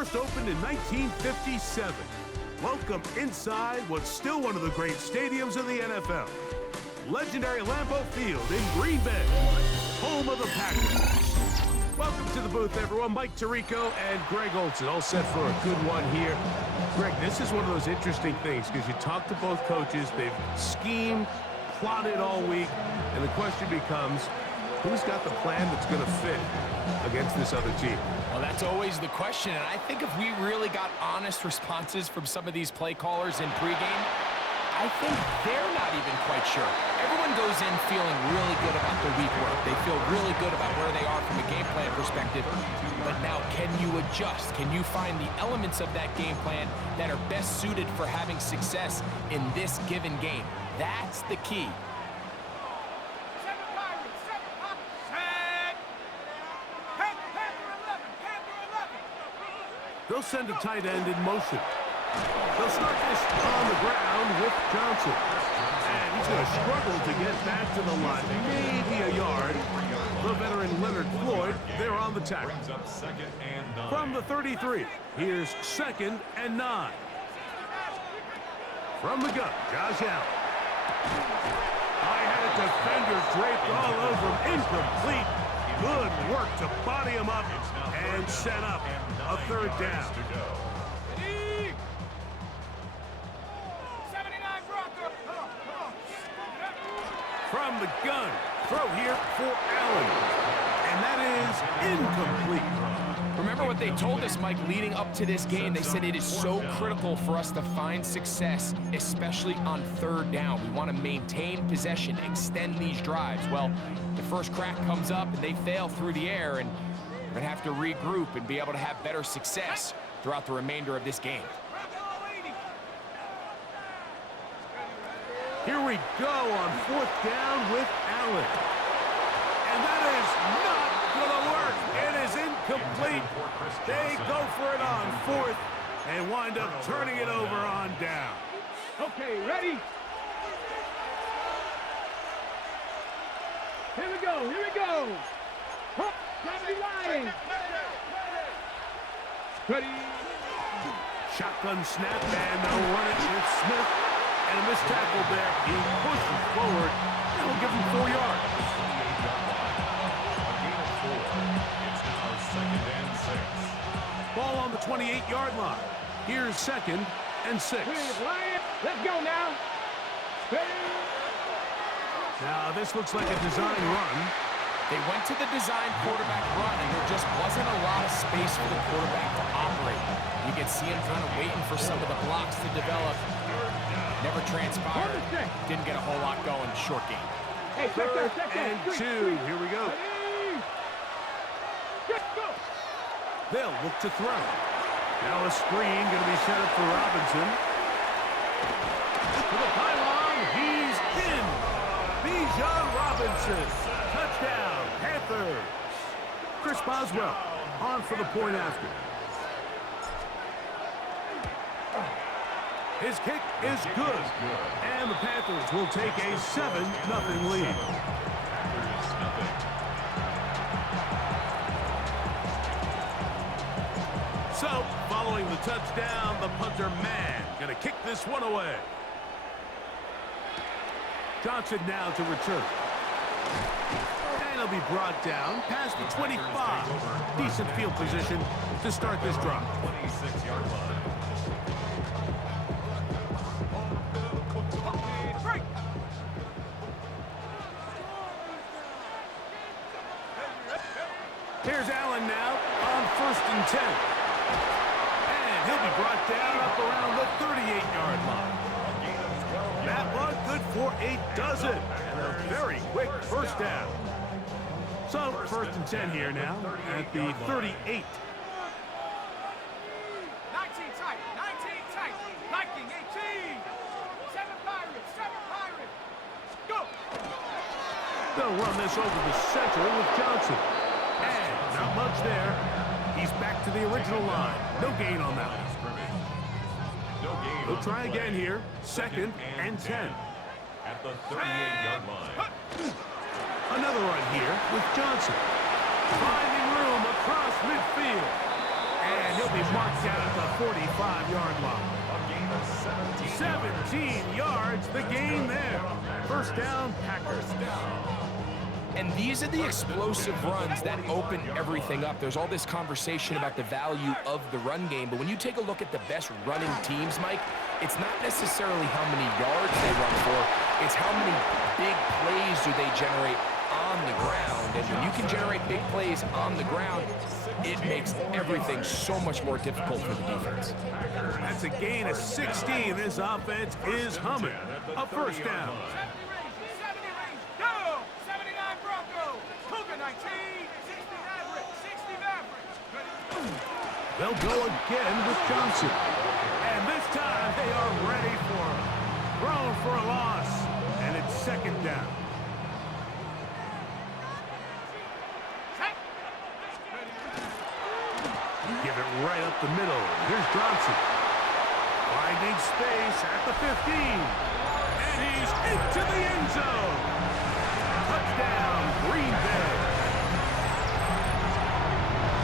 first opened in 1957. Welcome inside what's still one of the great stadiums in the NFL. Legendary Lambeau Field in Green Bay, home of the Packers. Welcome to the booth, everyone. Mike Tirico and Greg Olson, all set for a good one here. Greg, this is one of those interesting things because you talk to both coaches. They've schemed, plotted all week, and the question becomes, who's got the plan that's going to fit against this other team? Well, that's always the question, and I think if we really got honest responses from some of these play callers in pregame, I think they're not even quite sure. Everyone goes in feeling really good about the week work. They feel really good about where they are from a game plan perspective. But now, can you adjust? Can you find the elements of that game plan that are best suited for having success in this given game? That's the key. They'll send a tight end in motion. They'll start this on the ground with Johnson. And he's going to struggle to get back to the line. Maybe a yard. The veteran Leonard Floyd, they're on the tackle. From the 33, here's 2nd and 9. From the gun, Josh Allen. I had a defender draped all over him. Incomplete. Good work to body him up and set up a 3rd down. From the gun, throw here for Allen. And that is incomplete. Remember what they told us, Mike, leading up to this game. They said it is so critical for us to find success, especially on 3rd down. We want to maintain possession, extend these drives. Well, the first crack comes up and they fail through the air, and we're going to have to regroup and be able to have better success throughout the remainder of this game. Here we go on 4th down with Allen. And that is not going to work. It is incomplete. They go for it on 4th and wind up turning it over on down. Okay, ready? Here we go, here we go. Huh, gotta be lying. Ready? Shotgun snap, and they'll run it with Smith. And a missed tackle there. He pushes forward. That'll give him 4 yards. Ball on the 28-yard line. Here's 2nd and 6. Let's go now. Now, this looks like a design run. They went to the design quarterback run, and there just wasn't a lot of space for the quarterback to operate. You can see him kind of waiting for some of the blocks to develop. Never transpired. Didn't get a whole lot going. Short game. Hey, 3rd and 2. Here we go. They'll look to throw. Now a screen going to be set up for Robinson. To the pylon. He's in. Bijan Robinson. Touchdown, Panthers. Chris Boswell on for the point after. His kick is good. And the Panthers will take a 7-0 lead. So, following the touchdown, the punter man going to kick this one away. Johnson now to return. And he'll be brought down past the 25. Decent field position to start this drive. 26-yard line. Here's Allen now on 1st and 10. And he'll be brought down up around the 38-yard line. That one good for a dozen. And a very quick 1st down. So, 1st and 10 here now at the 38. 19 tight, 19 tight. Viking 18. 7 Pirates, 7 Pirates. Go! They'll run this over the center with Johnson. And not much there. He's back to the original line. No gain on that one. They'll try again here. 2nd and 10. At the 38-yard line. Another run here with Johnson. Finding room across midfield. And he'll be marked down at the 45-yard line. A gain of 17 yards, the gain there. First down, Packers. And these are the explosive runs that open everything up. There's all this conversation about the value of the run game, but when you take a look at the best running teams, Mike, it's not necessarily how many yards they run for, it's how many big plays do they generate on the ground. And when you can generate big plays on the ground, it makes everything so much more difficult for the defense. That's a gain of 16. This offense is humming. A first down. They'll go again with Johnson. And this time they are ready for him. Thrown for a loss. And it's second down. Give it right up the middle. Here's Johnson. Finding space at the 15. And he's into the end zone. Touchdown, Green Bay.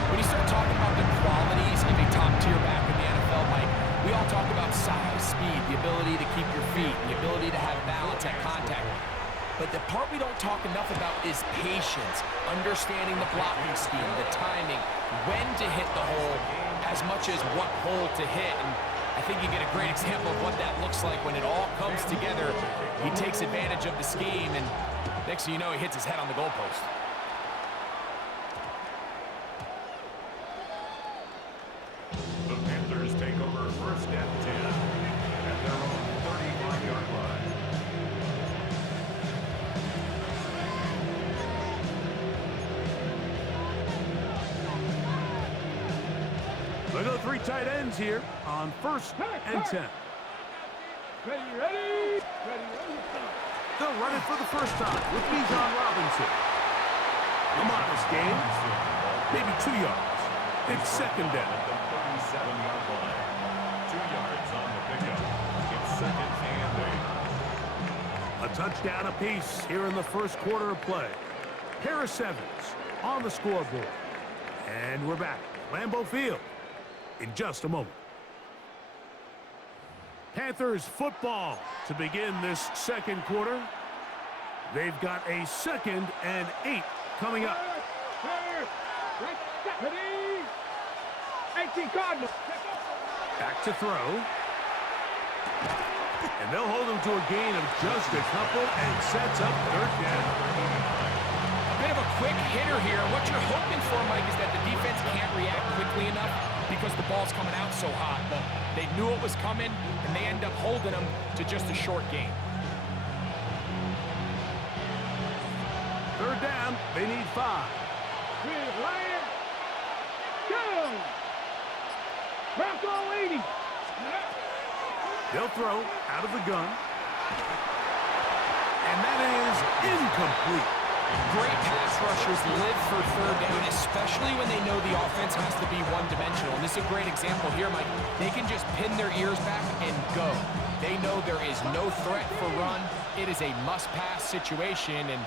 When you start talking about the qualities of a top-tier back in the NFL, Mike, we all talk about size, speed, the ability to keep your feet, the ability to have balance at contact. But the part we don't talk enough about is patience, understanding the blocking scheme, the timing, when to hit the hole, as much as what hole to hit. And I think you get a great example of what that looks like when it all comes together. He takes advantage of the scheme, and next thing you know, he hits his head on the goalpost. The Panthers take over first and 10 at their own 35-yard line. Look at the three tight ends here on first and 10. Ready. They'll run it for the first time with Bijan Robinson. A modest gain, maybe 2 yards. It's second down. At the 37-yard line. 2 yards on the pickup. It's second and 8. A touchdown apiece here in the first quarter of play. Harris Evans on the scoreboard. And we're back. Lambeau Field in just a moment. Panthers football to begin this second quarter. They've got a second and 8 coming up. Ready. 18 Cardinals. Back to throw. And they'll hold him to a gain of just a couple and sets up third down. A bit of a quick hitter here. What you're hoping for, Mike, is that the defense can't react quickly enough because the ball's coming out so hot. But they knew it was coming, and they end up holding them to just a short gain. Third down, they need 5. With Lion. Go. Bronco 80. They'll throw out of the gun. And that is incomplete. Great pass rushers live for third down, especially when they know the offense has to be one-dimensional. And this is a great example here, Mike. They can just pin their ears back and go. They know there is no threat for run. It is a must-pass situation, and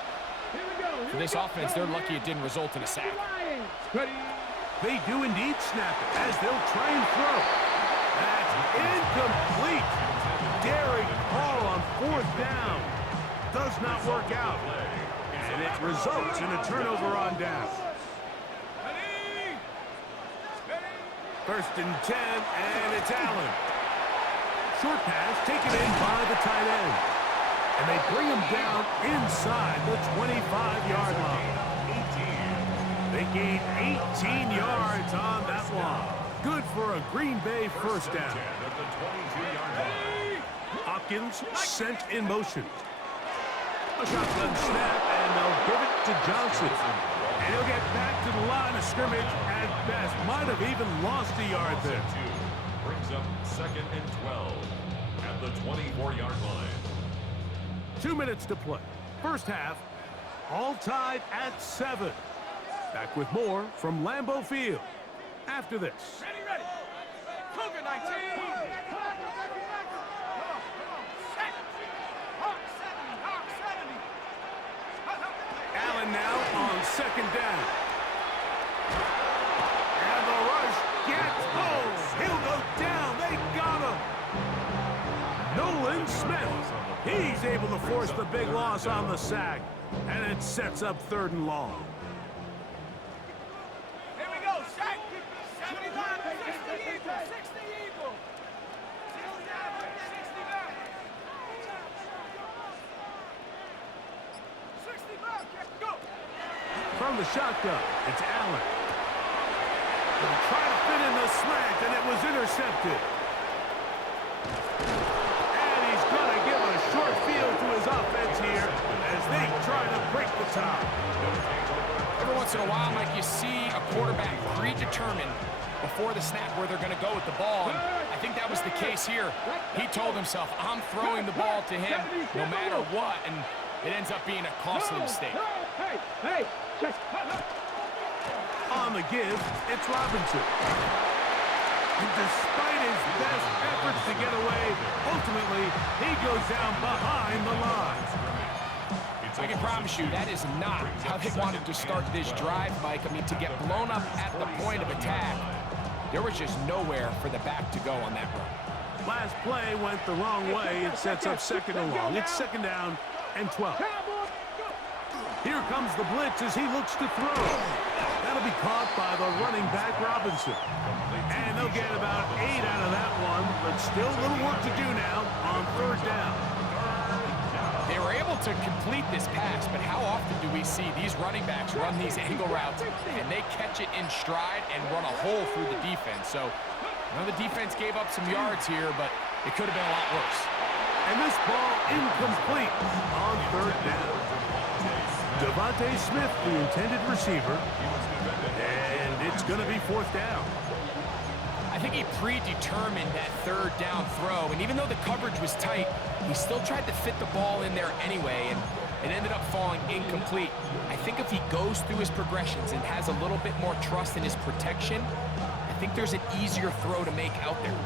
for this offense, they're lucky it didn't result in a sack. Ready. They do indeed snap it as they'll try and throw. That's incomplete. Daring call on fourth down. Does not work out. And it results in a turnover on down. First and 10, and it's Allen. Short pass taken in by the tight end. And they bring him down inside the 25-yard line. They gain 18 yards on that one. Good for a Green Bay first down. Hopkins sent in motion. A shotgun snap, and they'll give it to Johnson. And he'll get back to the line of scrimmage at best. Might have even lost a yard there. Brings up second and 12 at the 24-yard line. 2 minutes to play. First half, all tied at 7. Back with more from Lambeau Field after this. Ready. Cougar 19. Allen now on second down. And the rush gets He's able to force the big loss on the sack, and it sets up 3rd and long. Here we go, sack. 75, 60 eagle, 60 eagle. 60 back. 60 back, go. From the shotgun, it's Allen. They'll try to fit in the slant, and it was intercepted. And he's going to give a short field to his offense here as they try to break the tie. Every once in a while, Mike, you see a quarterback predetermined before the snap where they're going to go with the ball. And I think that was the case here. He told himself, I'm throwing the ball to him no matter what, and it ends up being a costly mistake. Hey, check. On the give, it's Robinson. And despite his best efforts to get away, ultimately, he goes down behind the line. I can promise you that is not how they wanted to start this drive, Mike. I mean, to get blown up at the point of attack, there was just nowhere for the back to go on that run. Last play went the wrong way. It sets up 2nd and long. It's 2nd down and 12. Here comes the blitz as he looks to throw. That'll be caught by the running back, Robinson. And they'll get about 8 out of that one, but still a little work to do now on 3rd down. They were able to complete this pass, but how often do we see these running backs run these angle routes and they catch it in stride and run a hole through the defense? So, I know the defense gave up some yards here, but it could have been a lot worse. And this ball incomplete on 3rd down. Devontae Smith, the intended receiver, and it's going to be 4th down. I think he predetermined that 3rd down throw, and even though the coverage was tight, he still tried to fit the ball in there anyway, and it ended up falling incomplete. I think if he goes through his progressions and has a little bit more trust in his protection, I think there's an easier throw to make out there.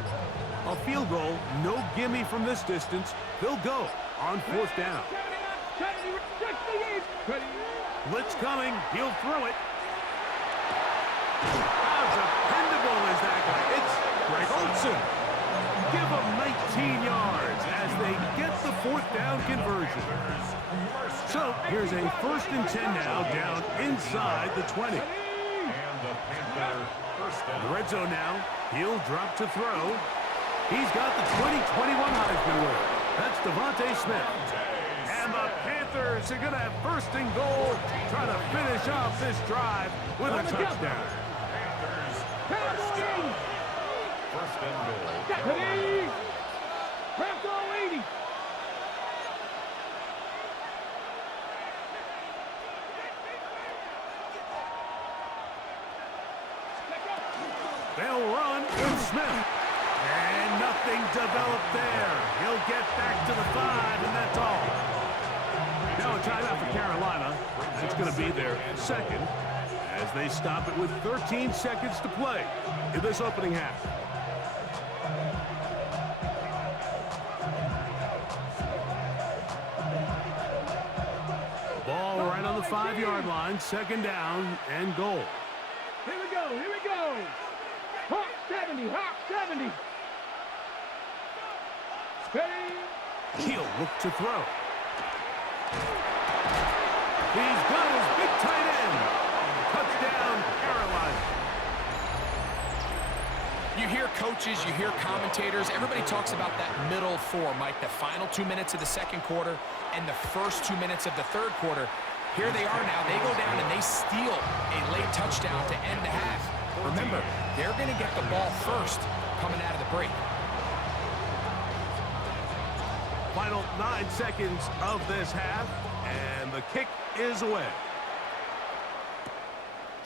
A field goal, no gimme from this distance. They'll go on 4th down. Blitz coming. He'll throw it. How dependable is that guy? It's Greg Olsen. Give him 19 yards as they get the 4th down conversion. So here's a 1st and 10 now down inside the 20. The red zone now. He'll drop to throw. He's got the 2021 Heisman winner. That's Devontae Smith. And the Panthers are going to have 1st and goal, trying to finish off this drive with a touchdown. First and goal. They'll run with Smith. And nothing developed there. He'll get back to the 5, and that's all. Now a timeout for Carolina. It's going to be their 2nd as they stop it with 13 seconds to play in this opening half. Ball right on the 5-yard line, 2nd down and goal. Here we go, here we go. Hawk 70, Hawk 70. He'll look to throw. He's got his big tight end. Touchdown, Carolina. You hear coaches, you hear commentators, everybody talks about that middle 4, Mike, the final 2 minutes of the 2nd quarter and the first 2 minutes of the 3rd quarter. Here they are now. They go down and they steal a late touchdown to end the half. Remember, they're going to get the ball first coming out of the break. Final 9 seconds of this half, and the kick is away.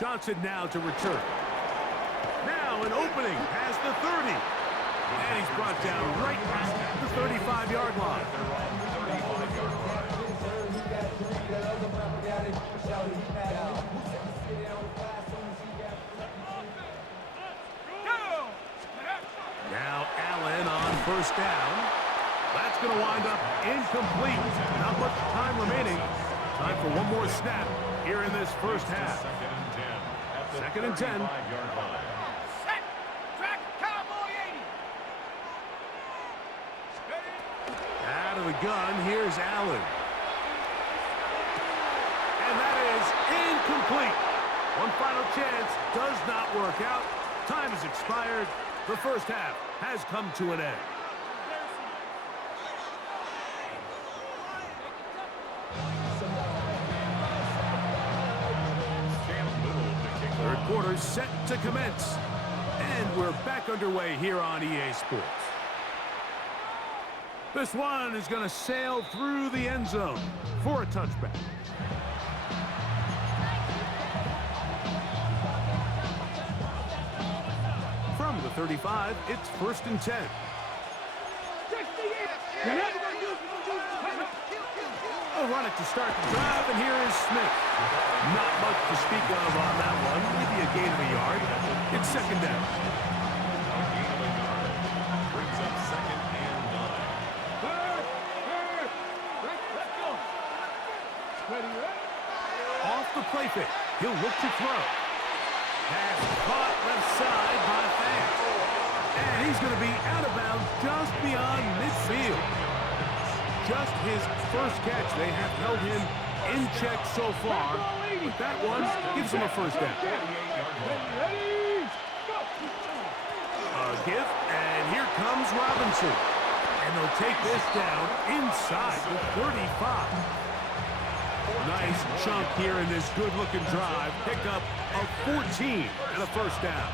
Johnson now to return. Now an opening past the 30. And he's brought down right at the 35-yard line. Now Allen on 1st down. That's going to wind up incomplete. Not much time remaining. Time for one more snap here in this 1st half. 2nd and 10. Set. Track, Cowboy 80. Out of the gun. Here's Allen. And that is incomplete. One final chance does not work out. Time has expired. The first half has come to an end. Third quarter set to commence. And we're back underway here on EA Sports. This one is going to sail through the end zone for a touchback. From the 35, it's 1st and 10. They'll run it to start the drive, and here is Smith. Not much to speak of on that one. Maybe a gain of a yard. It's 2nd down. A gain of a yard brings up 2nd and 9. Off the play fake. He'll look to throw. Pass caught left side by Fant. And he's going to be out of bounds just beyond midfield. Just his first catch. They have held him in check so far. But that one gives him a 1st down. A give, and here comes Robinson. And they'll take this down inside the 35. Nice chunk here in this good-looking drive. Pick up of 14 and a 1st down.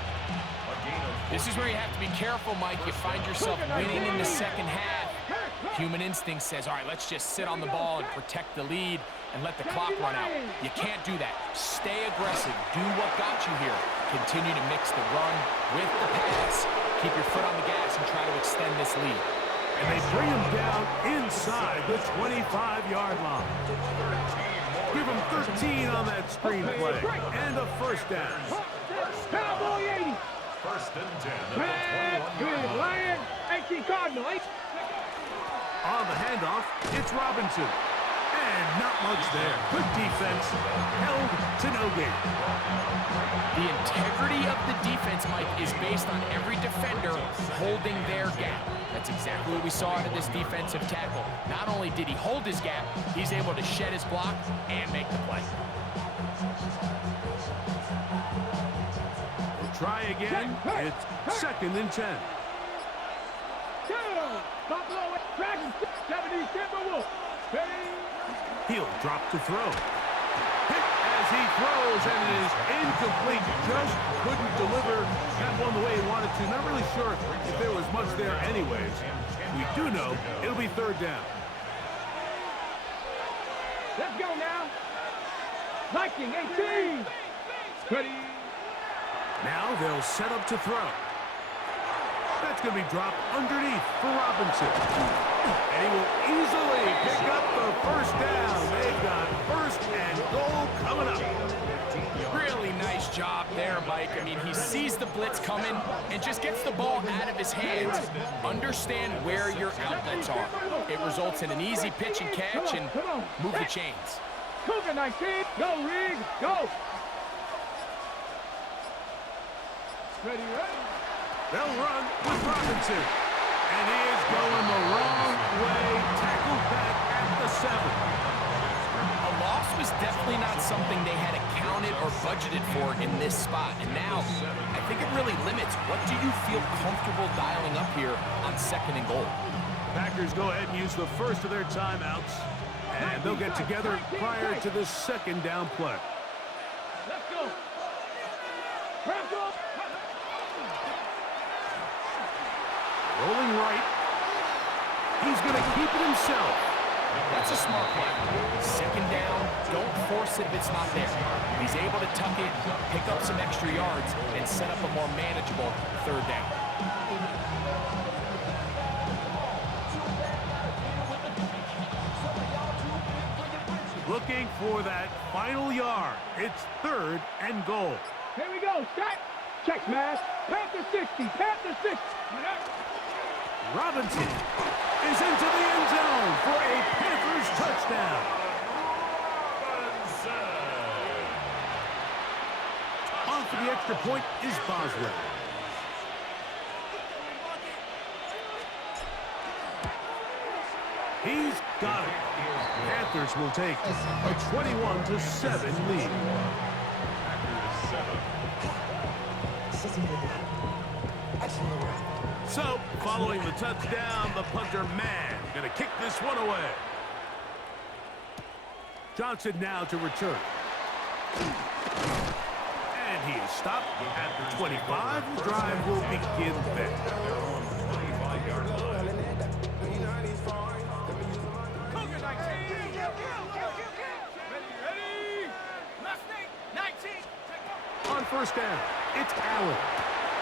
This is where you have to be careful, Mike. You find yourself winning in the second half. Human instinct says, all right, let's just sit on the ball and protect the lead and let the clock run out. You can't do that. Stay aggressive. Do what got you here. Continue to mix the run with the pass. Keep your foot on the gas and try to extend this lead. And they bring him down inside the 25-yard line. Give him 13 on that screen play. And a 1st down. Cowboy 80. 1st and 10 at the Good 21-yard line. Lion. 18 Cardinal. On the handoff, it's Robinson. And not much there. Good defense. Held to no gain. The integrity of the defense, Mike, is based on every defender holding their gap. That's exactly what we saw out of this defensive tackle. Not only did he hold his gap, he's able to shed his block and make the play. We'll try again. It's 2nd and 10. Buffalo Dragons 70 Timberwolves. He'll drop to throw. Hit as he throws, and it is incomplete. Just couldn't deliver that one the way he wanted to. Not really sure if there was much there anyways. We do know it'll be 3rd down. Let's go now. Viking 18. Ready. Now they'll set up to throw. That's going to be dropped underneath for Robinson. And he will easily pick up the 1st down. They've got 1st and goal coming up. Really nice job there, Mike. I mean, he sees the blitz coming and just gets the ball out of his hands. Understand where your outlets are. It results in an easy pitch and catch and move the chains. Cougar 19. Go, Reed. Go. Ready, ready. They'll run with Robinson. And he is going the wrong way. Tackled back at the 7. A loss was definitely not something they had accounted or budgeted for in this spot. And now, I think it really limits what do you feel comfortable dialing up here on 2nd and goal. Packers go ahead and use the first of their timeouts. And they'll get together prior to the 2nd down play. Let's go. Rolling right. He's going to keep it himself. That's a smart play. 2nd down, don't force it if it's not there. He's able to tuck it, pick up some extra yards, and set up a more manageable 3rd down. Looking for that final yard. It's 3rd and goal. Here we go. Set. Check smash. Panther 60. Panther 60. Robinson is into the end zone for a Panthers touchdown. On for the extra point is Boswell. He He's got it. Panthers will take a 21-7 lead. So, following the touchdown, the punter man going to kick this one away. Johnson now to return. And he is stopped at the 25. The drive will begin there. On first down, it's Allen.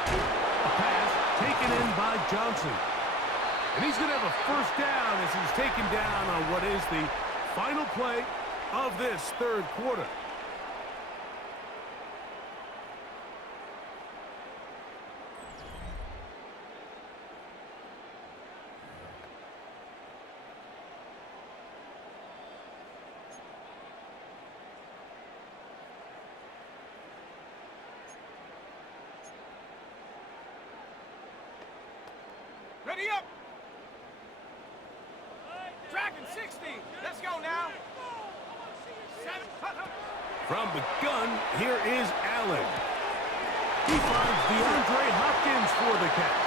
A pass taken in by Johnson. And he's going to have a first down as he's taken down on what is the final play of this third quarter. Ready up! Dragon 60! Let's go now! From the gun, here is Allen. He finds DeAndre Hopkins for the catch.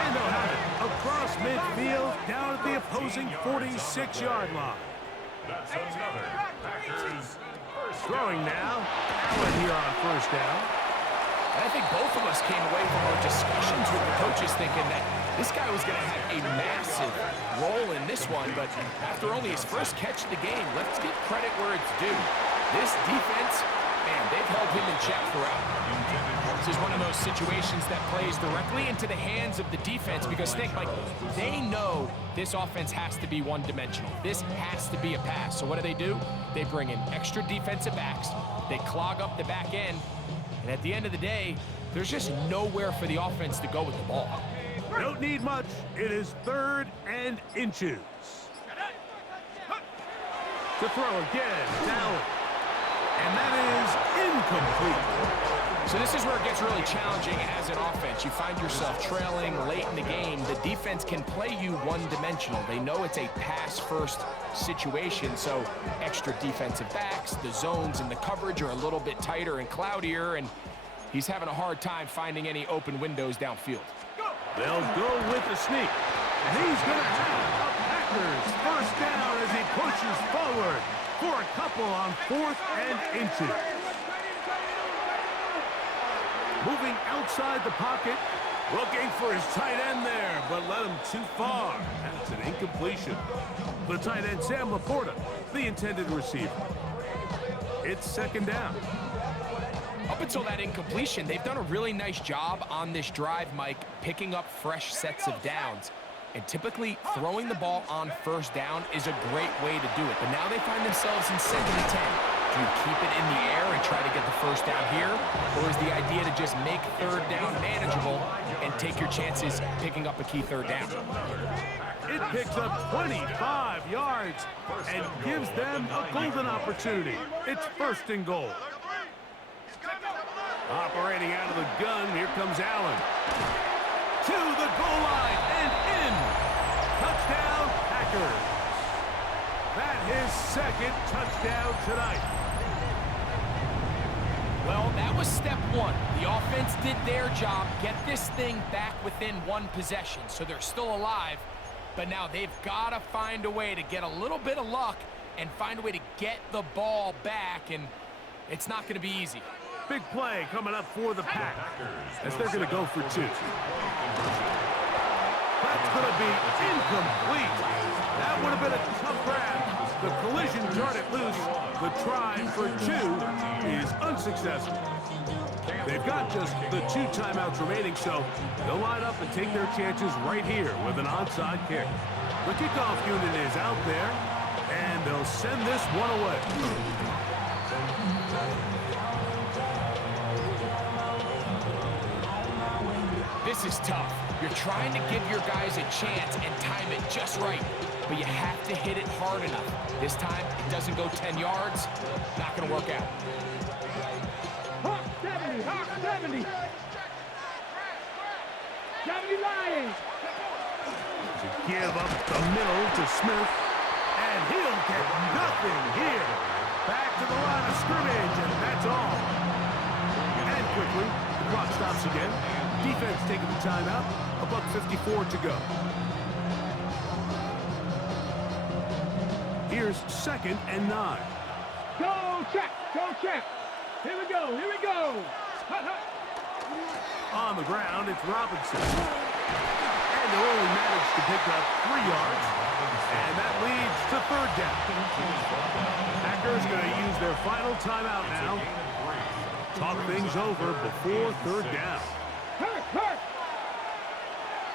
And they'll have it across midfield down at the opposing 46-yard line. That's another Packers first Throwing now, Allen here on first down. And I think both of us came away from our discussions with the coaches thinking that this guy was going to have a massive role in this one, but after only his first catch of the game, let's give credit where it's due. This defense, man, they've held him in check throughout. This is one of those situations that plays directly into the hands of the defense because think, like, they know this offense has to be one-dimensional. This has to be a pass. So what do? They bring in extra defensive backs. They clog up the back end. And at the end of the day, there's just nowhere for the offense to go with the ball. Don't need much. It is 3rd and inches. To throw again, Allen. And that is incomplete. So this is where it gets really challenging as an offense. You find yourself trailing late in the game. The defense can play you one-dimensional. They know it's a pass-first situation, so extra defensive backs, the zones and the coverage are a little bit tighter and cloudier, and he's having a hard time finding any open windows downfield. They'll go with the sneak. And he's going to have a Packers first down as he pushes forward for a couple on 4th and inches. Moving outside the pocket, looking for his tight end there, but led him too far. That's an incompletion. The tight end, Sam Laporta, the intended receiver. It's 2nd down. Up until that incompletion, they've done a really nice job on this drive, Mike, picking up fresh sets of downs. And typically, throwing the ball on first down is a great way to do it. But now they find themselves in 2nd and 10. Do you keep it in the air and try to get the first down here? Or is the idea to just make 3rd down manageable and take your chances picking up a key 3rd down? It picks up 25 yards and gives them a golden opportunity. It's 1st and goal. Operating out of the gun, here comes Allen. To the goal line and in. Touchdown, Packers. That his 2nd touchdown tonight. Well, that was step 1. The offense did their job, get this thing back within 1 possession, so they're still alive. But now they've got to find a way to get a little bit of luck and find a way to get the ball back, and it's not going to be easy. Big play coming up for the Pack as they're going to go for 2. That's going to be incomplete. That would have been a tough grab. The collision turned it loose. The try for 2 is unsuccessful. They've got just the 2 timeouts remaining, so they'll line up and take their chances right here with an onside kick. The kickoff unit is out there, and they'll send this one away. This is tough. You're trying to give your guys a chance and time it just right, but you have to hit it hard enough. This time, it doesn't go 10 yards. Not going to work out. Hawk 70, Hawk 70. 70 Lions. To give up the middle to Smith. And he'll get nothing here. Back to the line of scrimmage, and that's all. And quickly, the clock stops again. Defense taking the timeout. $1:54 to go. Here's 2nd and 9. Go check. Go check. Here we go. Here we go. Hut, hut. On the ground, it's Robinson. And they'll only manage to pick up 3 yards. And that leads to 3rd down. Packers going to use their final timeout now. Talk things over before 3rd down. Hurt, hurt.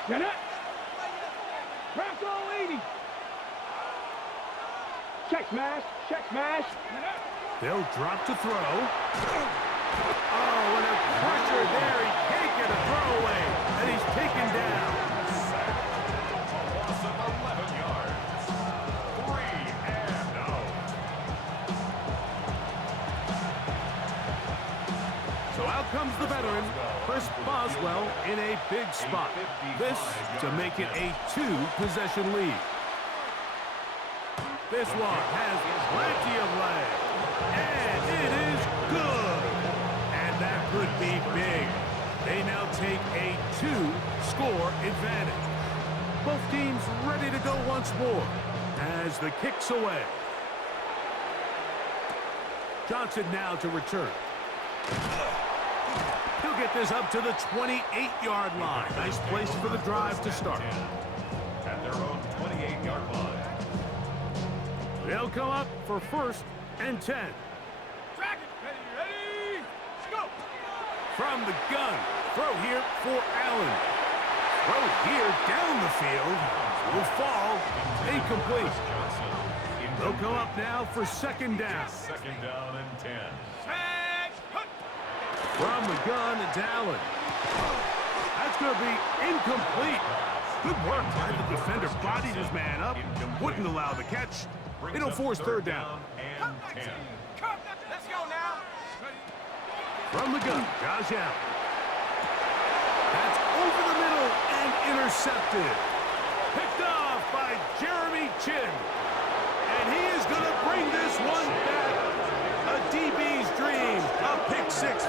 Get it. Bronco 80. Check smash. Check smash. They'll drop to throw. Oh, and a pressure there. He can't get a throwaway. And he's taken down. Loss of 11 yards. 3 and out. So out comes the veteran, Chris Boswell, in a big spot. This to make it a 2-possession lead. This one has plenty of leg. And it is good. And that could be big. They now take a 2-score advantage. Both teams ready to go once more as the kick's away. Johnson now to return. He'll get this up to the 28-yard line. Nice place for the drive to start. At their own 28-yard line. They'll come up for 1st and 10. Track it. Ready. Go. From the gun. Throw here for Allen. Throw here down the field. Will fall. Incomplete. They'll come up now for 2nd down. 2nd down and 10. From the gun, it's Allen. That's going to be incomplete. Good work by the defender. Bodied his man up. Wouldn't allow the catch. It'll force 3rd down. And 10. Let's go now. From the gun, Josh Allen. That's over the middle and intercepted. Picked off by Jeremy Chin. And he is going to bring this one back. A DB's dream. A pick 6